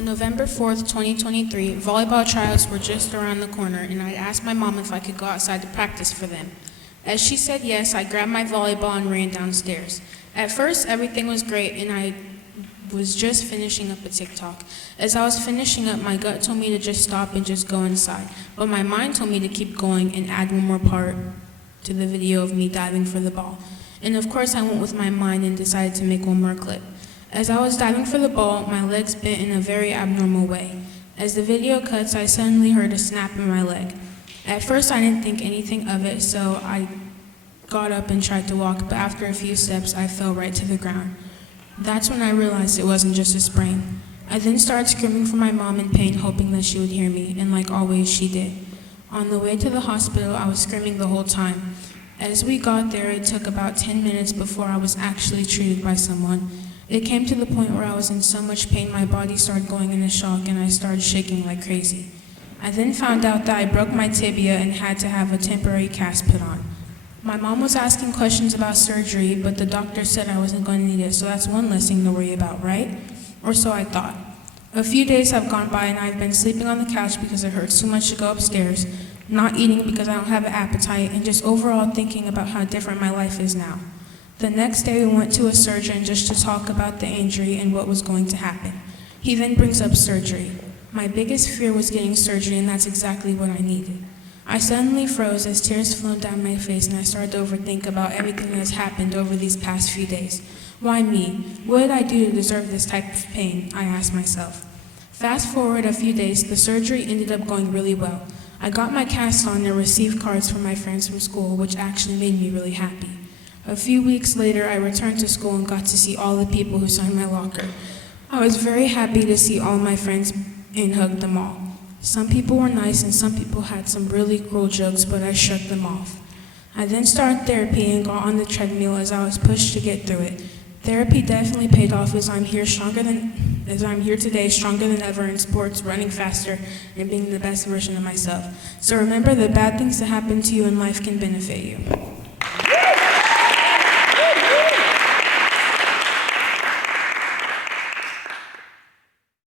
On November 4th, 2023, volleyball tryouts were just around the corner, and I asked my mom if I could go outside to practice for them. As she said yes, I grabbed my volleyball and ran downstairs. At first, everything was great, and I was just finishing up a TikTok. As I was finishing up, my gut told me to just stop and just go inside, but my mind told me to keep going and add one more part to the video of me diving for the ball. And of course, I went with my mind and decided to make one more clip. As I was diving for the ball, my legs bent in a very abnormal way. As the video cuts, I suddenly heard a snap in my leg. At first, I didn't think anything of it, so I got up and tried to walk, but after a few steps, I fell right to the ground. That's when I realized it wasn't just a sprain. I then started screaming for my mom in pain, hoping that she would hear me, and like always, she did. On the way to the hospital, I was screaming the whole time. As we got there, it took about 10 minutes before I was actually treated by someone. It came to the point where I was in so much pain, my body started going into shock, and I started shaking like crazy. I then found out that I broke my tibia and had to have a temporary cast put on. My mom was asking questions about surgery, but the doctor said I wasn't going to need it, so that's one less thing to worry about, right? Or so I thought. A few days have gone by, and I've been sleeping on the couch because it hurts too much to go upstairs, not eating because I don't have an appetite, and just overall thinking about how different my life is now. The next day, we went to a surgeon just to talk about the injury and what was going to happen. He then brings up surgery. My biggest fear was getting surgery, and that's exactly what I needed. I suddenly froze as tears flowed down my face, and I started to overthink about everything that has happened over these past few days. Why me? What did I do to deserve this type of pain? I asked myself. Fast forward a few days, the surgery ended up going really well. I got my cast on and received cards from my friends from school, which actually made me really happy. A few weeks later, I returned to school and got to see all the people who signed my locker. I was very happy to see all my friends and hug them all. Some people were nice and some people had some really cruel jokes, but I shook them off. I then started therapy and got on the treadmill as I was pushed to get through it. Therapy definitely paid off as I'm here today, stronger than ever in sports, running faster, and being the best version of myself. So remember, the bad things that happen to you in life can benefit you.